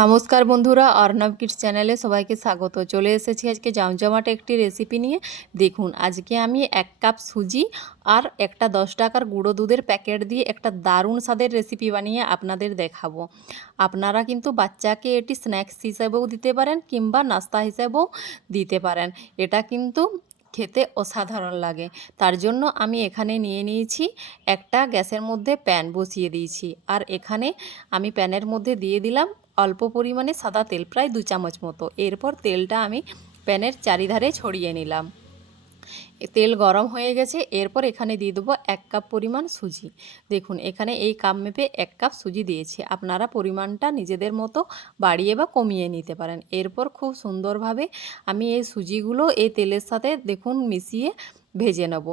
নমস্কার বন্ধুরা, অর্ণব কিডস চ্যানেলে সবাইকে স্বাগত। চলে এসেছি আজকে জমজমাট একটি রেসিপি নিয়ে। দেখুন, আজকে আমি এক কাপ সুজি আর একটা দশ টাকার গুঁড়ো দুধের প্যাকেট দিয়ে একটা দারুণ স্বাদের রেসিপি বানিয়ে আপনাদের দেখাবো। আপনারা কিন্তু বাচ্চাকে এটি স্ন্যাক্স হিসেবেও দিতে পারেন কিংবা নাস্তা হিসেবেও দিতে পারেন। এটা কিন্তু খেতে অসাধারণ লাগে। তার জন্য আমি এখানে নিয়ে নিয়েছি একটা গ্যাসের মধ্যে প্যান বসিয়ে দিয়েছি। আর এখানে আমি প্যানের মধ্যে দিয়ে দিলাম অল্প পরিমাণে সাদা তেল, প্রায় দু চামচ মতো। এরপর তেলটা আমি প্যানের চারিধারে ছড়িয়ে নিলাম। তেল গরম হয়ে গেছে, এরপর এখানে দিয়ে দেবো এক কাপ পরিমাণ সুজি। দেখুন, এখানে এই কাপ মেপে এক কাপ সুজি দিয়েছি। আপনারা পরিমাণটা নিজেদের মতো বাড়িয়ে বা কমিয়ে নিতে পারেন। এরপর খুব সুন্দরভাবে আমি এই সুজিগুলো এই তেলের সাথে দেখুন মিশিয়ে ভেজে নেব।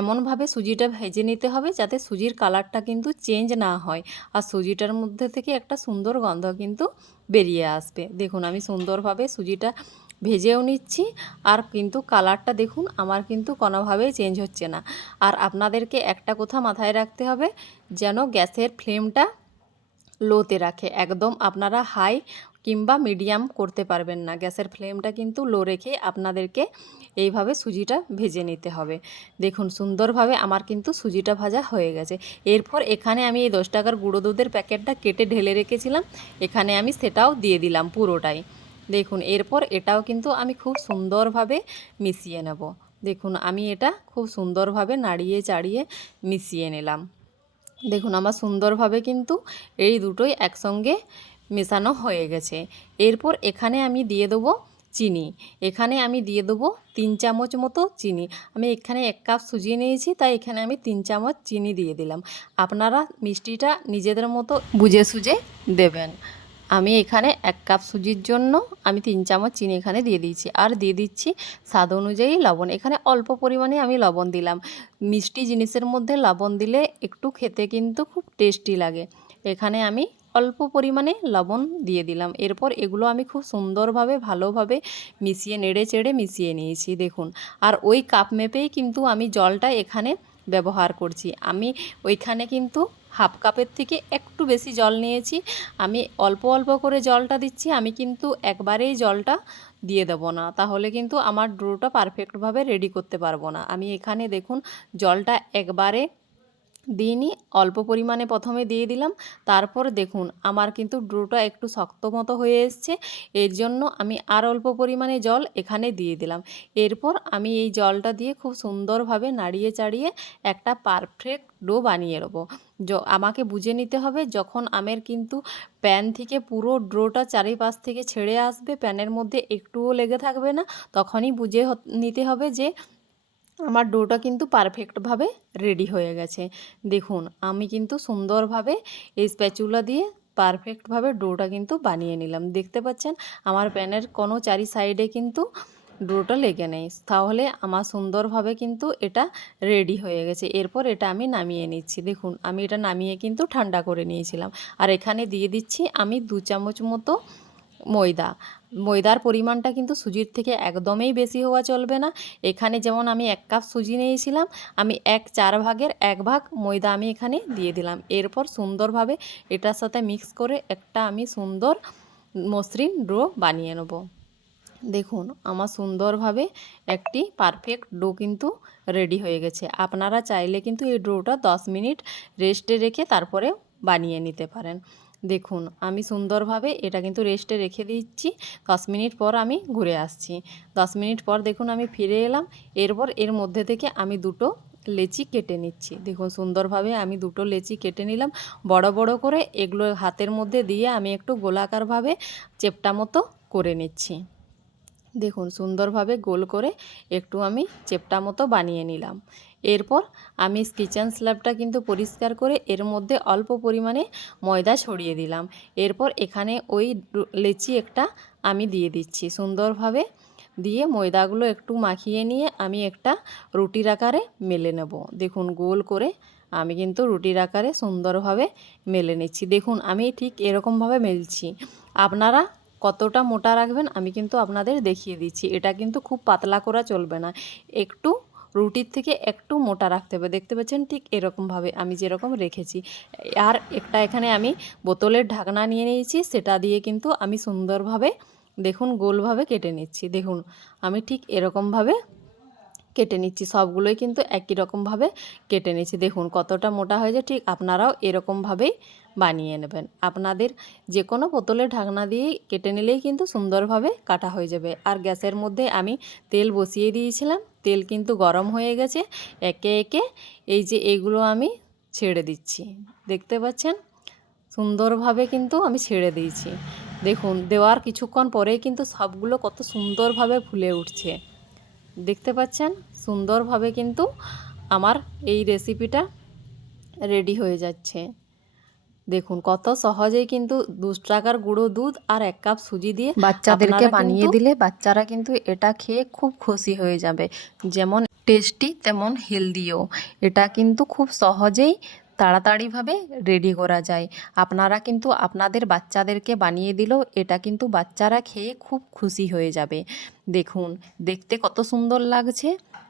এমনভাবে সুজিটা ভেজে নিতে হবে যাতে সুজির কালারটা কিন্তু চেঞ্জ না হয়। আর সুজিটার মধ্যে থেকে একটা সুন্দর গন্ধ কিন্তু বেরিয়ে আসবে। দেখুন, আমি সুন্দরভাবে সুজিটা ভেজেও নিচ্ছি। আর কিন্তু কালারটা দেখুন, আমার কিন্তু কোনোভাবেই চেঞ্জ হচ্ছে না। আর আপনাদেরকে একটা কথা মাথায় রাখতে হবে, যেন গ্যাসের ফ্লেমটা লোতে রাখে। একদম আপনারা হাই কিংবা মিডিয়াম করতে পারবেন না। গ্যাসের ফ্লেমটা কিন্তু লো রেখে আপনাদেরকে এইভাবে সুজিটা ভেজে নিতে হবে। দেখুন, সুন্দরভাবে আমার কিন্তু সুজিটা ভাজা হয়ে গেছে। এরপর এখানে আমি এই দশ টাকার গুঁড়ো দুধের প্যাকেটটা কেটে ঢেলে রেখেছিলাম। এখানে আমি সেটাও দিয়ে দিলাম পুরোটাই। দেখুন, এরপর এটাও কিন্তু আমি খুব সুন্দরভাবে মিশিয়ে নেব। দেখুন, আমি এটা খুব সুন্দরভাবে নাড়িয়ে চাড়িয়ে মিশিয়ে নিলাম। দেখুন, আমার সুন্দরভাবে কিন্তু এই দুটোই একসঙ্গে মেশানো হয়ে গেছে। এরপর এখানে আমি দিয়ে দেবো চিনি। এখানে আমি দিয়ে দেবো তিন চামচ মতো চিনি। আমি এখানে এক কাপ সুজি নিয়েছি, তাই এখানে আমি তিন চামচ চিনি দিয়ে দিলাম। আপনারা মিষ্টিটা নিজেদের মতো বুঝে সুঝে দেবেন। আমি এখানে এক কাপ সুজির জন্য আমি তিন চামচ চিনি এখানে দিয়ে দিয়েছি। আর দিয়ে দিচ্ছি স্বাদ অনুযায়ী লবণ। এখানে অল্প পরিমাণে আমি লবণ দিলাম। মিষ্টি জিনিসের মধ্যে লবণ দিলে একটু খেতে কিন্তু খুব টেস্টি লাগে। এখানে আমি অল্প পরিমাণে লবণ দিয়ে দিলাম। এরপর এগুলো আমি খুব সুন্দরভাবে, ভালোভাবে মিশিয়ে, নেড়ে চেড়ে মিশিয়ে নিয়েছি, দেখুন। আর ওই কাপ মেপেই কিন্তু আমি জলটা এখানে ব্যবহার করছি। আমি ওইখানে কিন্তু হাফ কাপের থেকে একটু বেশি জল নিয়েছি। আমি অল্প অল্প করে জলটা দিচ্ছি, আমি কিন্তু একবারেই জলটা দিয়ে দেবো না। তাহলে কিন্তু আমার ডোটা পারফেক্টভাবে রেডি করতে পারব না। আমি এখানে দেখুন, জলটা একবারে দিইনি, অল্প পরিমাণে প্রথমে দিয়ে দিলাম। তারপর দেখুন, আমার কিন্তু ডোটা একটু শক্ত মতো হয়ে এসছে। এর জন্য আমি আর অল্প পরিমাণে জল এখানে দিয়ে দিলাম। এরপর আমি এই জলটা দিয়ে খুব সুন্দরভাবে নাড়িয়ে চাড়িয়ে একটা পারফেক্ট ডো বানিয়ে নেব। আমাকে বুঝে নিতে হবে, যখন আমের কিন্তু প্যান থেকে পুরো ড্রোটা চারিপাশ থেকে ছেড়ে আসবে, প্যানের মধ্যে একটুও লেগে থাকবে না, তখনই বুঝে নিতে হবে যে আমার ডোটা কিন্তু পারফেক্টভাবে রেডি হয়ে গেছে। দেখুন, আমি কিন্তু সুন্দরভাবে এই স্প্যাচুলা দিয়ে পারফেক্টভাবে ডোটা কিন্তু বানিয়ে নিলাম। দেখতে পাচ্ছেন, আমার প্যানের কোনো চারি সাইডে কিন্তু ডোটা লেগে নেই। তাহলে আমার সুন্দরভাবে কিন্তু এটা রেডি হয়ে গেছে। এরপর এটা আমি নামিয়ে নিচ্ছি। দেখুন, আমি এটা নামিয়ে কিন্তু ঠান্ডা করে নিয়েছিলাম। আর এখানে দিয়ে দিচ্ছি আমি দু চামচ মতো ময়দা। ময়দার পরিমাণটা কিন্তু সুজির থেকে একদমই বেশি হওয়া চলবে না। এখানে যেমন আমি এক কাপ সুজি নিয়েছিলাম, আমি এক চার ভাগের এক ভাগ ময়দা আমি এখানে দিয়ে দিলাম। এরপর সুন্দরভাবে এটার সাথে মিক্স করে একটা আমি সুন্দর মসৃণ ডো বানিয়ে নেব। দেখুন, আমার সুন্দরভাবে একটি পারফেক্ট ডো কিন্তু রেডি হয়ে গেছে। আপনারা চাইলে কিন্তু এই ডোটা দশ মিনিট রেস্টে রেখে তারপরে বানিয়ে নিতে পারেন। দেখুন, আমি সুন্দরভাবে এটা কিন্তু রেস্টে রেখে দিচ্ছি। দশ মিনিট পর আমি ঘুরে আসছি। দশ মিনিট পর দেখুন, আমি ফিরে এলাম। এরপর এর মধ্যে থেকে আমি দুটো লেচি কেটে নিচ্ছি। দেখুন, সুন্দরভাবে আমি দুটো লেচি কেটে নিলাম। বড় বড় করে এগুলো হাতের মধ্যে দিয়ে আমি একটু গোলাকারভাবে চেপটা মতো করে নিচ্ছি। দেখুন, সুন্দরভাবে গোল করে একটু আমি চেপটা মতো বানিয়ে নিলাম। এরপর আমি কিচেন স্ল্যাবটা কিন্তু পরিষ্কার করে এর মধ্যে অল্প পরিমাণে ময়দা ছড়িয়ে দিলাম। এরপর এখানে ওই লেচি একটা আমি দিয়ে দিচ্ছি। সুন্দরভাবে দিয়ে ময়দাগুলো একটু মাখিয়ে নিয়ে আমি একটা রুটির আকারে মেলে নেব। দেখুন, গোল করে আমি কিন্তু রুটির আকারে সুন্দরভাবে মেলে নিচ্ছি। দেখুন, আমি ঠিক এরকমভাবে মেলছি। আপনারা কতটা মোটা রাখবেন আমি কিন্তু আপনাদের দেখিয়ে দিচ্ছি। এটা কিন্তু খুব পাতলা করা চলবে না। একটু রুটির থেকে একটু মোটা রাখতে হবে। দেখতে পাচ্ছেন ঠিক এরকমভাবে আমি যেরকম রেখেছি। আর একটা এখানে আমি বোতলের ঢাকনা নিয়ে নিয়েছি। সেটা দিয়ে কিন্তু আমি সুন্দরভাবে দেখুন গোলভাবে কেটে নিচ্ছি। দেখুন, আমি ঠিক এরকমভাবে কেটে নিচ্ছি। সবগুলোই কিন্তু একই রকমভাবে কেটে নিচ্ছি। দেখুন কতটা মোটা হয়েছে, ঠিক আপনারাও এরকমভাবেই বানিয়ে নেবেন। আপনাদের যে কোনো বোতলের ঢাকনা দিয়ে কেটে নিলেই কিন্তু সুন্দরভাবে কাটা হয়ে যাবে। আর গ্যাসের মধ্যে আমি তেল বসিয়ে দিয়েছিলাম। তেল কিন্তু গরম হয়ে গেছে। একে একে এই যে এইগুলো আমি ছেড়ে দিচ্ছি। দেখতে পাচ্ছেন? সুন্দরভাবে কিন্তু আমি ছেড়ে দিয়েছি। দেখুন, দেওয়ার কিছুক্ষণ পরেই কিন্তু সবগুলো কত সুন্দরভাবে ফুলে উঠছে। দেখতে পাচ্ছেন? সুন্দরভাবে কিন্তু আমার এই রেসিপিটা রেডি হয়ে যাচ্ছে। দেখুন কত সহজেই কিন্তু দু টাকার গুঁড়ো দুধ আর এক কাপ সুজি দিয়ে বাচ্চাদেরকে বানিয়ে দিলে বাচ্চারা কিন্তু এটা খেয়ে খুব খুশি হয়ে যাবে। যেমন টেস্টি তেমন হেলদিও। এটা কিন্তু খুব সহজেই তাড়াতাড়িভাবে রেডি করা যায়। আপনারা কিন্তু আপনাদের বাচ্চাদেরকে বানিয়ে দিলেও এটা কিন্তু বাচ্চারা খেয়ে খুব খুশি হয়ে যাবে। দেখুন, দেখতে কত সুন্দর লাগছে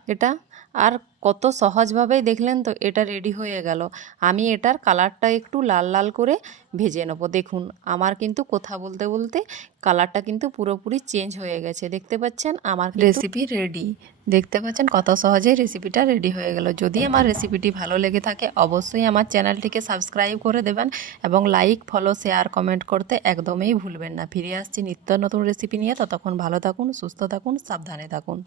এটা। আর কত সহজভাবেই দেখলেন তো এটা রেডি হয়ে গেল। আমি এটার কালারটা একটু লাল লাল করে ভেজে নেব। দেখুন, আমার কিন্তু কথা বলতে বলতে কালারটা কিন্তু পুরোপুরি চেঞ্জ হয়ে গেছে। দেখতে পাচ্ছেন? আমার রেসিপি রেডি দেখতে পাচ্ছেন কত সহজেই রেসিপিটা রেডি হয়ে গেল। যদি আমার রেসিপিটি ভালো লেগে থাকে, অবশ্যই আমার চ্যানেলটিকে সাবস্ক্রাইব করে দেবেন এবং লাইক ফলো শেয়ার কমেন্ট করতে একদমই ভুলবেন না। ফিরে আসছি নিত্য নতুন রেসিপি নিয়ে। ততক্ষণ ভালো থাকুন, সুস্থ থাকুন, সাবধানে থাকুন।